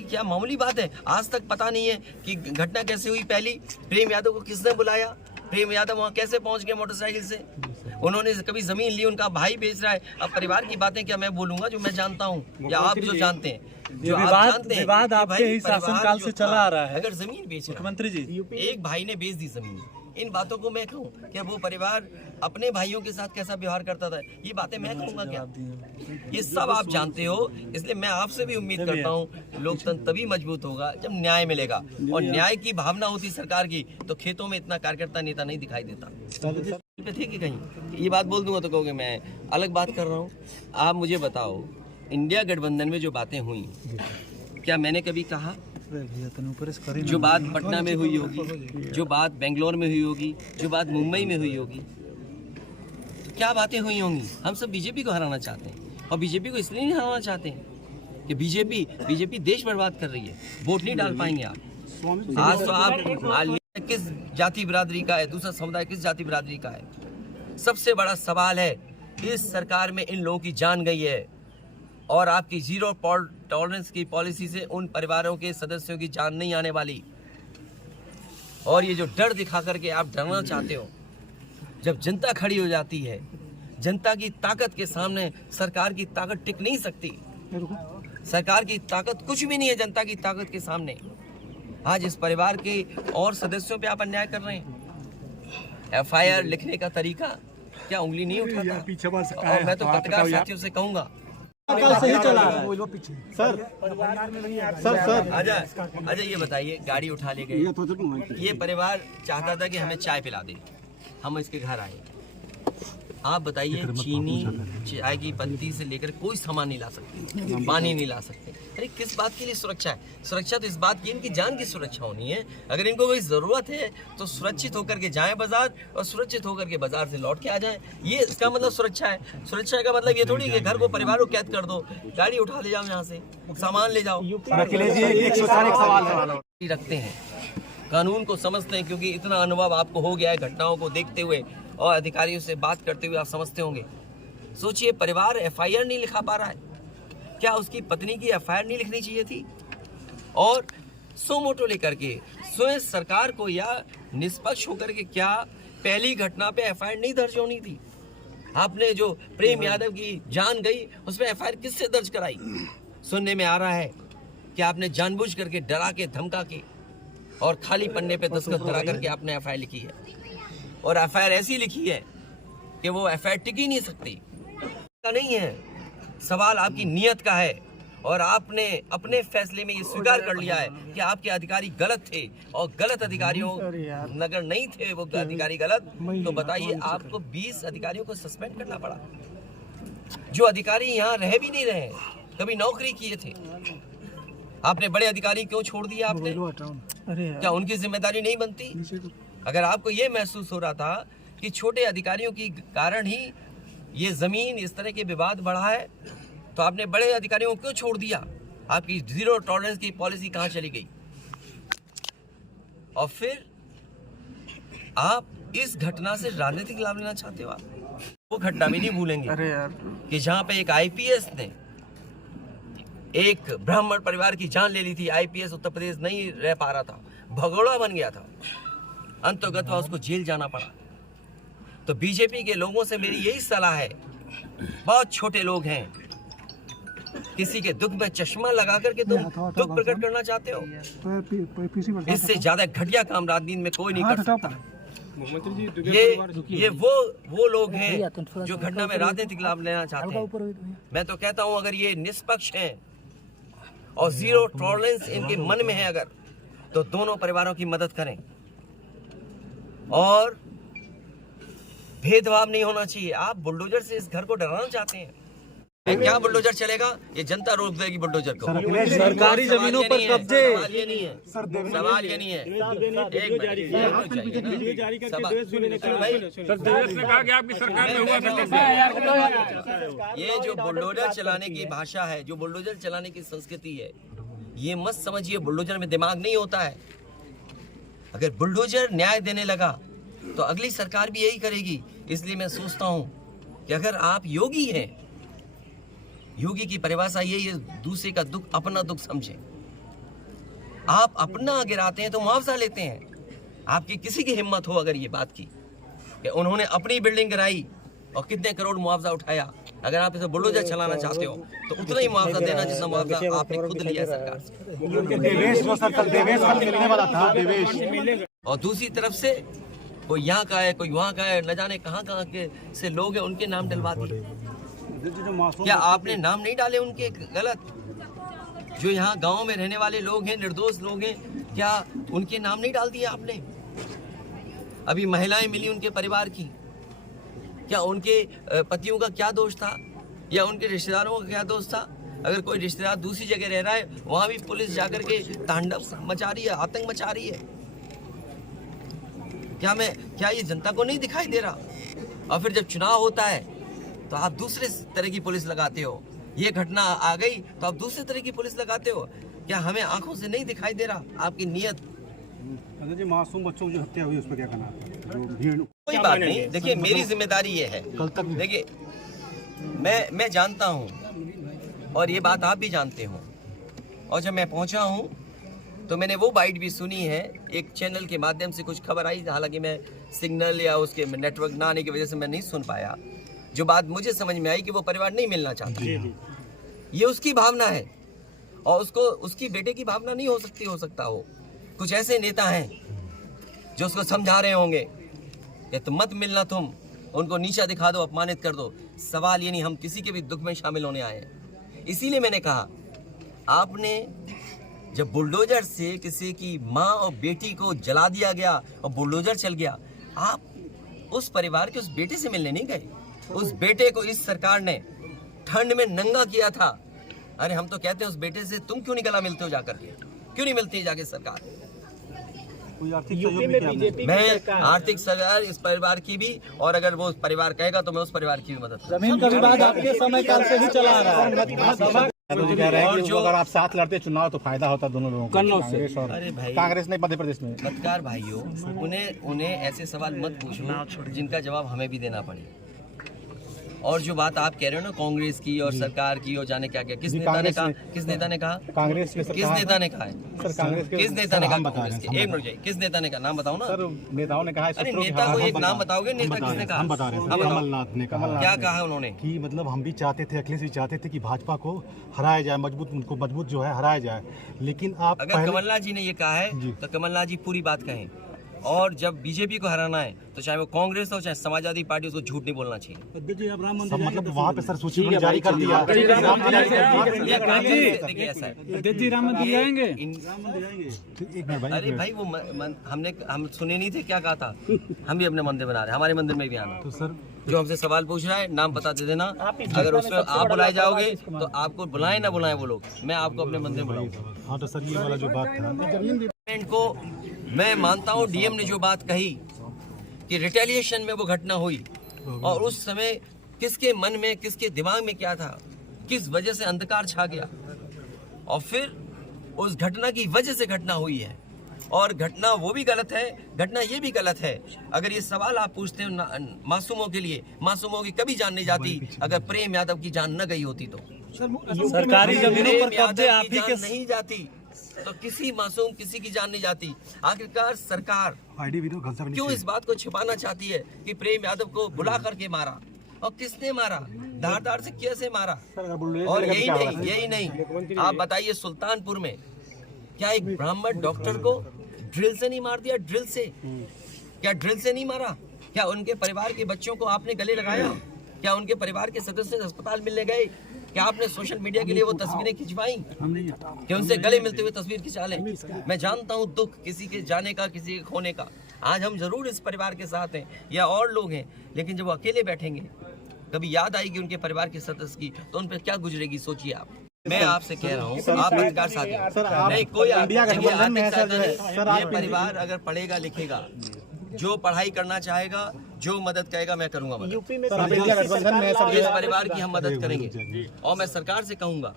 क्या मामूली बात है, आज तक पता नहीं है कि घटना कैसे हुई। पहली, प्रेम यादव को किसने बुलाया, प्रेम यादव वहां कैसे पहुंच गए मोटरसाइकिल से, उन्होंने कभी जमीन ली, उनका भाई बेच रहा है। अब परिवार की बातें क्या मैं बोलूंगा जो मैं जानता हूं या आप जो जानते हैं, जो आप जानते हैं। विवाद आपके ही शासनकाल से चला आ रहा है। अगर जमीन बेच रहा है मुख्यमंत्री जी, एक भाई ने बेच दी जमीन, इन बातों को मैं कहूँ क्या वो परिवार अपने भाइयों के साथ कैसा व्यवहार करता था, ये बातें मैं कहूँगा क्या? ये सब आप जानते हो। इसलिए मैं आपसे भी उम्मीद करता हूँ लोकतंत्र तभी मजबूत होगा जब न्याय मिलेगा, और न्याय की भावना होती सरकार की तो खेतों में इतना कार्यकर्ता नेता नहीं दिखाई देता। थे कि कहीं ये बात बोल दूंगा तो कहोगे मैं अलग बात कर रहा हूँ। आप मुझे बताओ, इंडिया गठबंधन में जो बातें हुई, क्या मैंने कभी कहा जो बात पटना में हुई होगी, जो बात बेंगलोर में हुई होगी, जो बात मुंबई में हुई होगी, तो क्या बातें हुई होंगी? हम सब बीजेपी को हराना चाहते हैं, और बीजेपी को इसलिए नहीं हराना चाहते हैं कि बीजेपी देश बर्बाद कर रही है। वोट नहीं डाल पाएंगे आप। आज तो आप किस जाति बिरादरी का है, दूसरा समुदाय किस जाति बिरादरी का है। सबसे बड़ा सवाल है, इस सरकार में इन लोगों की जान गई है, और आपकी जीरो टॉलरेंस की पॉलिसी से उन परिवारों के सदस्यों की जान नहीं आने वाली। और ये जो डर दिखा करके आप डरना चाहते हो, जब जनता खड़ी हो जाती है, जनता की ताकत के सामने सरकार की ताकत टिक नहीं सकती। सरकार की ताकत कुछ भी नहीं है जनता की ताकत के सामने। आज इस परिवार के और सदस्यों पे आप अन्याय कर रहे हैं। FIR लिखने का तरीका क्या उंगली नहीं उठाता? और मैं तो पत्रकार साथियों से कहूंगा, सही चला रहा है। सर अजय ये बताइए, गाड़ी उठा ले गए, ये परिवार चाहता था कि हमें चाय पिला दे, हम इसके घर आए। आप बताइए, चीनी चाय की पत्ती से लेकर कोई सामान नहीं ला सकते, पानी नहीं ला सकते। अरे किस बात के लिए सुरक्षा है? सुरक्षा तो इस बात की इनकी जान की सुरक्षा होनी है। अगर इनको कोई जरूरत है तो सुरक्षित होकर के जाएं बाजार, और सुरक्षित होकर के बाजार से लौट के आ जाएं। ये इसका मतलब सुरक्षा है। सुरक्षा का मतलब ये थोड़ी कि घर को, परिवार को कैद कर दो, गाड़ी उठा ले जाओ, यहाँ से सामान ले जाओ। रखते हैं, कानून को समझते हैं, क्योंकि इतना अनुभव आपको हो गया है घटनाओं को देखते हुए और अधिकारियों से बात करते हुए, आप समझते होंगे। सोचिए, परिवार FIR नहीं लिखा पा रहा है, क्या उसकी पत्नी की FIR नहीं लिखनी चाहिए थी? और सो मोटो लेकर के स्वयं सरकार को या निष्पक्ष होकर के क्या पहली घटना पे FIR नहीं दर्ज होनी थी? आपने जो प्रेम यादव की जान गई उस पर FIR किससे दर्ज कराई? सुनने में आ रहा है कि आपने जानबूझ करके डरा के, धमका के और खाली पन्ने पे दस्तखत करा करके आपने FIR लिखी है। और FIR ऐसी लिखी है कि वो FIR टिक ही नहीं सकती। का नहीं है, सवाल आपकी नीयत का है। और आपने अपने फैसले में ये स्वीकार कर लिया है कि आपके अधिकारी गलत थे, और गलत अधिकारियों नगर नहीं थे वो अधिकारी गलत, तो बताइए आपको 20 अधिकारियों को सस्पेंड करना पड़ा, जो अधिकारी यहाँ रह भी नहीं रहे, कभी नौकरी किए थे। आपने बड़े अधिकारी क्यों छोड़ दिए? आपने क्या उनकी जिम्मेदारी नहीं बनती? अगर आपको ये महसूस हो रहा था कि छोटे अधिकारियों की कारण ही ये जमीन इस तरह के विवाद बढ़ा है, तो आपने बड़े अधिकारियों को क्यों छोड़ दिया? आपकी जीरो टॉलरेंस की पॉलिसी कहां चली गई? और फिर आप इस घटना से राजनीतिक लाभ लेना चाहते हो। आप वो घटना भी नहीं भूलेंगे कि जहां पे एक IPS ने एक ब्राह्मण परिवार की जान ले ली थी। IPS उत्तर प्रदेश नहीं रह पा रहा था, भगोड़ा बन गया था, अंतर्गत उसको जेल जाना पड़ा। तो बीजेपी के लोगों से मेरी यही सलाह है, बहुत छोटे लोग हैं, किसी के दुख में चश्मा लगा करके तुम दुख प्रकट करना चाहते हो। इससे ज्यादा घटिया काम राजनीति में कोई नहीं कर सकता। ये वो लोग हैं जो घटना में राजनीतिक लाभ लेना चाहते हैं। मैं तो कहता हूं, अगर ये निष्पक्ष हैं और जीरो टॉलरेंस इनके मन में है अगर, तो दोनों परिवारों की मदद करें। और भेदभाव नहीं होना चाहिए। आप बुलडोजर से इस घर को डराना चाहते हैं, क्या बुलडोजर चलेगा? ये जनता रोक देगी बुलडोजर को। सरकारी जमीनों पर कब्जे। सवाल ये नहीं है, सवाल ये नहीं है। ये जो बुलडोजर चलाने की भाषा है, जो बुलडोजर चलाने की संस्कृति है, ये मत समझिए बुलडोजर में दिमाग नहीं होता है। अगर बुलडोजर न्याय देने लगा तो अगली सरकार भी यही करेगी। इसलिए मैं सोचता हूं कि अगर आप योगी हैं, योगी की परिभाषा यही है, दूसरे का दुख अपना दुख समझे। आप अपना गिराते हैं तो मुआवजा लेते हैं। आपकी किसी की हिम्मत हो अगर ये बात की कि उन्होंने अपनी बिल्डिंग गिराई और कितने करोड़ मुआवजा उठाया, अगर आप इसे बुलडोजर चलाना चाहते हो तो उतना ही मुआवजा देना जितना मुआवजा आपने खुद लिया सरकार से। और दूसरी तरफ से कोई यहाँ का है, कोई वहाँ का है, न जाने कहाँ कहाँ के से लोग हैं, उनके नाम डलवा दिए। क्या आपने नाम नहीं डाले उनके गलत? जो यहाँ गांव में रहने वाले लोग हैं, निर्दोष लोग हैं, क्या उनके नाम नहीं डाल दिए आपने? अभी महिलाएं मिली उनके परिवार की, क्या उनके पतियों का क्या दोष था या उनके रिश्तेदारों का क्या दोष था? अगर कोई रिश्तेदार दूसरी जगह रह रहा है, वहां भी पुलिस जाकर के तांडव मचा रही है, आतंक मचा रही है। क्या ये जनता को नहीं दिखाई दे रहा? और फिर जब चुनाव होता है तो आप दूसरे तरह की पुलिस लगाते हो। ये घटना आ गई तो आप दूसरे तरह की पुलिस लगाते हो। क्या हमें आंखों से नहीं दिखाई दे रहा आपकी नीयत? जी मासूम बच्चों की हत्या हुई, उस पर क्या कहना है? कोई बात नहीं, देखिए मेरी जिम्मेदारी ये है। देखिए मैं जानता हूँ और ये बात आप भी जानते हो। और जब मैं पहुँचा हूँ तो मैंने वो बाइट भी सुनी है, एक चैनल के माध्यम से कुछ खबर आई, हालांकि मैं सिग्नल या उसके नेटवर्क ना आने की वजह से मैं नहीं सुन पाया। जो बात मुझे समझ में आई कि वो परिवार नहीं मिलना चाहता। ये उसकी भावना है और उसको उसकी बेटे की भावना नहीं हो सकता हो। कुछ ऐसे नेता हैं जो उसको समझा रहे होंगे कि तुम मत मिलना, तुम उनको नीचा दिखा दो, अपमानित कर दो। सवाल ये नहीं, हम किसी के भी दुख में शामिल होने आए हैं। इसीलिए मैंने कहा, आपने जब बुलडोजर से किसी की माँ और बेटी को जला दिया गया और बुलडोजर चल गया, आप उस परिवार के उस बेटे से मिलने नहीं गए। उस बेटे को इस सरकार ने ठंड में नंगा किया था। अरे हम तो कहते हैं उस बेटे से तुम क्यों नहीं गला मिलते हो जाकर के? क्यों नहीं मिलती जाके सरकार? मैं आर्थिक सहयोग इस परिवार की भी, और अगर वो परिवार कहेगा तो मैं उस परिवार की भी मदद करूंगा। जमीन का विवाद आपके समय काल से ही चला आ रहा है। और जो अगर आप साथ लड़ते चुनाव तो फायदा होता दोनों लोगों को। अरे भाई, कांग्रेस ने मध्य प्रदेश में। पत्रकार भाइयों, उन्हें ऐसे सवाल मत पूछो जिनका जवाब हमें भी देना पड़े। और जो बात आप कह रहे हो ना कांग्रेस की और सरकार की और जाने क्या क्या, किस नेता ने कहा? किस नेता ने कहा? कांग्रेस के किस नेता ने कहा है? सर कांग्रेस के किस नेता ने कहा? कांग्रेस के एक मिनट जाइए, किस नेता ने कहा? नाम बताओ ना सर। नेताओं ने कहा, अरे नेता को एक नाम बताओगे? नेता किसने कहा? हम बता रहे हैं। कमलनाथ ने कहा। क्या कहा उन्होंने? कि मतलब हम भी चाहते थे, अखिलेश भी चाहते थे कि भाजपा को हराया जाए, उनको मजबूत जो है हराया जाए। लेकिन आप अगर कमलनाथ जी ने ये कहा है तो कमलनाथ जी पूरी बात कहें। और जब बीजेपी को हराना है तो चाहे वो कांग्रेस हो चाहे समाजवादी पार्टी, उसको झूठ नहीं बोलना चाहिए। मतलब वहाँ पे सर सूची जारी कर दिया। देखिए ऐसा है, राम मंदिर जाएंगे। अरे भाई वो हम सुने नहीं थे क्या कहा था? हम भी अपने मंदिर बना रहे हैं, हमारे मंदिर में भी आना। तो सर जो हमसे सवाल पूछ रहा है नाम बता दे देना। अगर उसमें आप बुलाए जाओगे तो आपको बुलाए ना बुलाए वो लोग, मैं आपको अपने मंदिर में बुलाऊंगा। हाँ तो सर ये वाला जो बात था को मैं मानता हूँ, डीएम ने जो बात कही कि रिटेलिएशन में वो घटना हुई और उस समय किसके मन में, किसके दिमाग में क्या था, किस वजह से अंधकार छा गया और फिर उस घटना की वजह से घटना हुई है। और घटना वो भी गलत है, घटना ये भी गलत है। अगर ये सवाल आप पूछते हो मासूमों के लिए, मासूमों की कभी जान नहीं जाती। अगर प्रेम यादव की जान न गई होती तो सरकारी जमीनों पर कब्जे आप ही के नहीं जाती तो किसी मासूम किसी की जान नहीं जाती। आखिरकार सरकार क्यों इस बात को छिपाना चाहती है कि प्रेम यादव को बुला करके मारा और किसने मारा, धार से कैसे मारा? और यही नहीं, आप बताइए सुल्तानपुर में क्या एक ब्राह्मण डॉक्टर को ड्रिल से नहीं मार दिया? ड्रिल से क्या ड्रिल से नहीं मारा? क्या उनके परिवार के बच्चों को आपने गले लगाया? क्या उनके परिवार के सदस्य अस्पताल मिलने गए? क्या आपने सोशल मीडिया के लिए वो तस्वीरें खिंचवाई कि उनसे गले मिलते हुए तस्वीर खिंचा लें? मैं जानता हूँ दुख किसी के जाने का, किसी के खोने का। आज हम जरूर इस परिवार के साथ हैं या और लोग हैं, लेकिन जब वो अकेले बैठेंगे कभी याद आएगी उनके परिवार के सदस्य की तो उन पर क्या गुजरेगी, सोचिए आप। मैं आपसे कह रहा हूँ, आप पत्रकार साथी नहीं, कोई ये परिवार अगर पढ़ेगा लिखेगा, जो पढ़ाई करना चाहेगा, जो मदद करेगा, मैं करूंगा मदद। यूपी में इस परिवार की हम मदद करेंगे और मैं सरकार से कहूंगा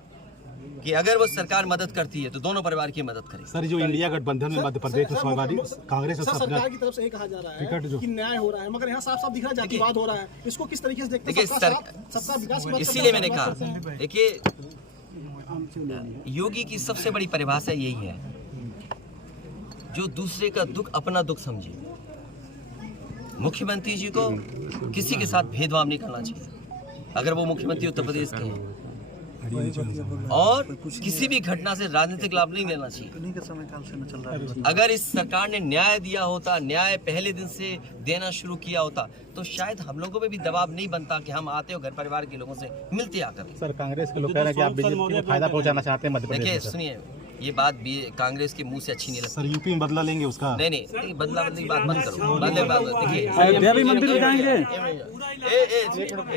कि अगर वो सरकार मदद करती है तो दोनों परिवार की मदद करें। सर जो इंडिया गठबंधन में मध्य प्रदेश समाजवादी कांग्रेस और सरकार की तरफ से ये कहा जा रहा है कि न्याय हो रहा है, मगर यहाँ साफ साफ दिख रहा है जातिवाद हो रहा है। इसको किस तरीके से देखते हैं? सबका विकास की बात, इसीलिए मैंने कहा, देखिए योगी की सबसे बड़ी परिभाषा यही है जो दूसरे का दुख अपना दुख समझे। मुख्यमंत्री जी को किसी के साथ भेदभाव नहीं करना चाहिए अगर वो मुख्यमंत्री उत्तर प्रदेश के हैं, और किसी भी घटना से राजनीतिक लाभ नहीं लेना चाहिए। अगर इस सरकार ने न्याय दिया होता, न्याय पहले दिन से देना शुरू किया होता, तो शायद हम लोगों पे भी दबाव नहीं बनता कि हम आते हो घर परिवार के लोगों से मिलते आकर। सर, कांग्रेस के लोग कह रहे हैं कि आप बीजेपी को फायदा पहुंचाना चाहते हैं मध्य प्रदेश में। देखिए सुनिए, ये बात भी कांग्रेस के मुंह से अच्छी नहीं लगती। सर, यूपी में बदला लेंगे उसका? नहीं, बदला बदली बात मत करो। बदले बात देखिए, अयोध्या भी मंदिर दिखाएंगे।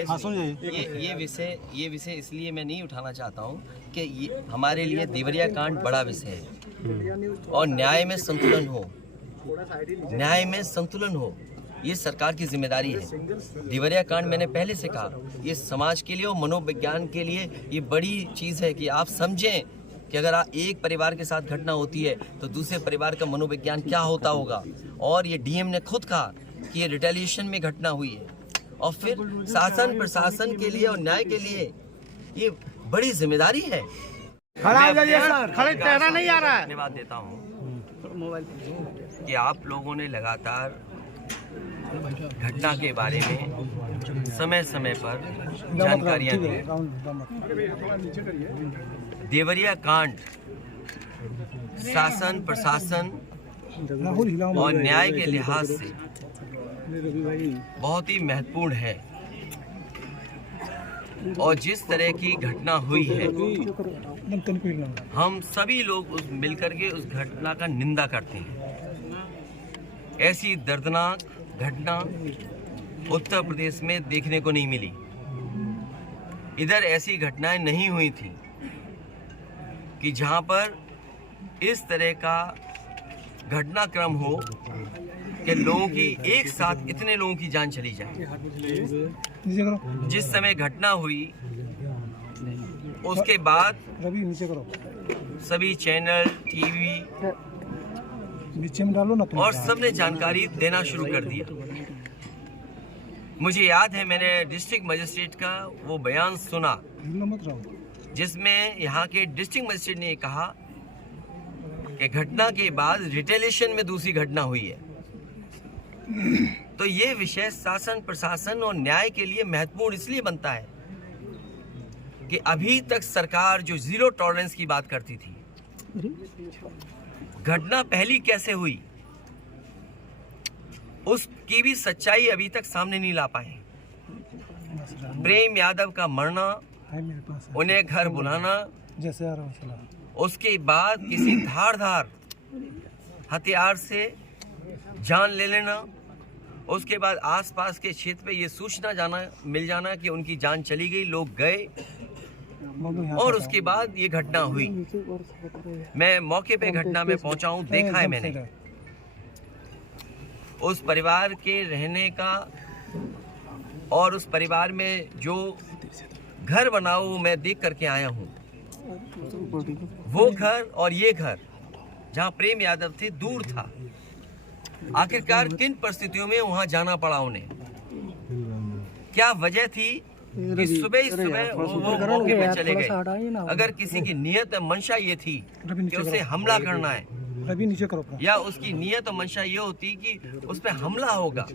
हाँ, सुनिए, ये विषय इसलिए मैं नहीं उठाना चाहता हूँ कि ये हमारे लिए देवरिया कांड बड़ा विषय है और न्याय में संतुलन हो, न्याय में संतुलन हो, ये सरकार की जिम्मेदारी है। देवरिया कांड मैंने पहले से कहा, ये समाज के लिए और मनोविज्ञान के लिए ये बड़ी चीज़ है कि आप समझें कि अगर एक परिवार के साथ घटना होती है तो दूसरे परिवार का मनोविज्ञान क्या होता होगा। और ये डीएम ने खुद कहा कि ये रिटेलिएशन में घटना हुई है और फिर शासन प्रशासन के लिए और न्याय के लिए ये बड़ी जिम्मेदारी है। खड़ा नहीं आ रहा है। धन्यवाद देता हूँ कि आप लोगों ने लगातार घटना के बारे में समय समय पर जानकारियां दी। देवरिया कांड शासन प्रशासन और न्याय के लिहाज से बहुत ही महत्वपूर्ण है और जिस तरह की घटना हुई है हम सभी लोग मिलकर के उस घटना का निंदा करते हैं। ऐसी दर्दनाक घटना उत्तर प्रदेश में देखने को नहीं मिली। इधर ऐसी घटनाएं नहीं हुई थी कि जहां पर इस तरह का घटनाक्रम हो कि लोगों की एक साथ इतने लोगों की जान चली जाए। जिस समय घटना हुई उसके बाद सभी चैनल टीवी और सबने जानकारी देना शुरू कर दिया। मुझे याद है मैंने डिस्ट्रिक्ट मजिस्ट्रेट का वो बयान सुना जिसमें यहाँ के डिस्ट्रिक्ट मजिस्ट्रेट ने कहा कि घटना के बाद रिटेलिएशन में दूसरी घटना हुई है। तो ये विषय शासन प्रशासन और न्याय के लिए महत्वपूर्ण इसलिए बनता है कि अभी तक सरकार जो जीरो टॉलरेंस की बात करती थी, घटना पहली कैसे हुई उसकी भी सच्चाई अभी तक सामने नहीं ला पाए। प्रेम यादव का मरना, उन्हें घर बुलाना, उसके बाद किसी धारदार हथियार से जान ले लेना, उसके बाद आसपास के क्षेत्र पे ये सूचना मिल जाना कि उनकी जान चली गई, लोग गए और उसके बाद ये घटना हुई। मैं मौके पे घटना में पहुंचा हूं, देखा है मैंने उस परिवार के रहने का और उस परिवार में जो घर बना हो मैं देख करके आया हूं। वो घर और ये घर जहां प्रेम यादव थे दूर था। आखिरकार किन परिस्थितियों में वहां जाना पड़ा उन्हें, क्या वजह थी कि सुबह ही सुबह वो मौके पे चले गए। अगर किसी की नियत मंशा ये थी कि उसे हमला करना है या उसकी नियत और मंशा ये होती कि उस पर हमला होगा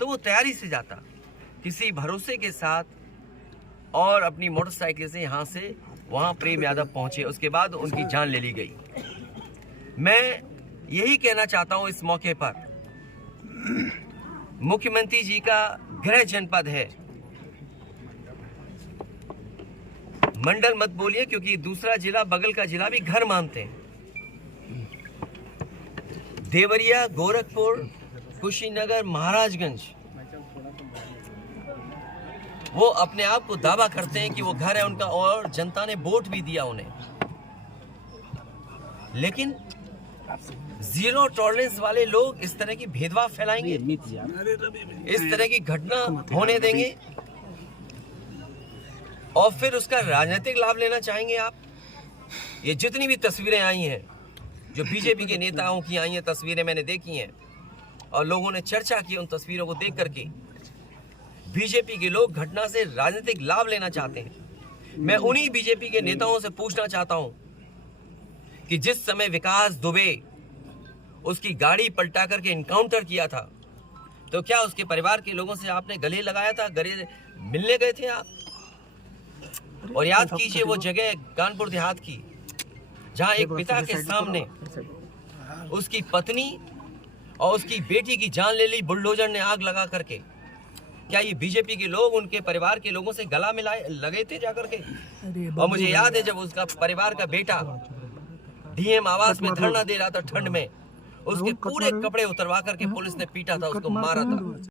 तो वो तैयारी से जाता किसी भरोसे के साथ और अपनी मोटरसाइकिल से यहाँ से वहाँ प्रेम यादव पहुंचे। उसके बाद उनकी जान ले ली गई। मैं यही कहना चाहता हूँ इस मौके पर, मुख्यमंत्री जी का गृह जनपद है, मंडल मत बोलिए क्योंकि दूसरा जिला बगल का जिला भी घर मानते हैं। देवरिया, गोरखपुर, कुशीनगर, महाराजगंज वो अपने आप को दावा करते हैं कि वो घर है उनका और जनता ने वोट भी दिया उन्हें। लेकिन जीरो टॉलरेंस वाले लोग इस तरह की भेदभाव फैलाएंगे, इस तरह की घटना होने देंगे और फिर उसका राजनीतिक लाभ लेना चाहेंगे आप। ये जितनी भी तस्वीरें आई हैं जो बीजेपी के नेताओं की आई हैं, तस्वीरें मैंने देखी हैं और लोगों ने चर्चा की उन तस्वीरों को देख करके, बीजेपी के लोग घटना से राजनीतिक लाभ लेना चाहते हैं। मैं उन्हीं बीजेपी के नेताओं से पूछना चाहता हूं कि जिस समय विकास दुबे उसकी गाड़ी पलटा करके इनकाउंटर किया था, तो क्या उसके परिवार के लोगों से आपने गले लगाया था, गले मिलने गए थे आप? और याद कीजिए वो जगह कानपुर देहात की जहां एक पिता के सामने उसकी पत्नी और उसकी बेटी की जान ले ली बुलडोजर ने आग लगा करके। क्या ये बीजेपी के लोग उनके परिवार के लोगों से गला मिलाए लगे थे जाकर के? और मुझे याद है जब उसका परिवार का बेटा डीएम आवास में धरना दे रहा था ठंड में, उसके पूरे कपड़े उतरवा करके पुलिस ने पीटा था, उसको मारा था।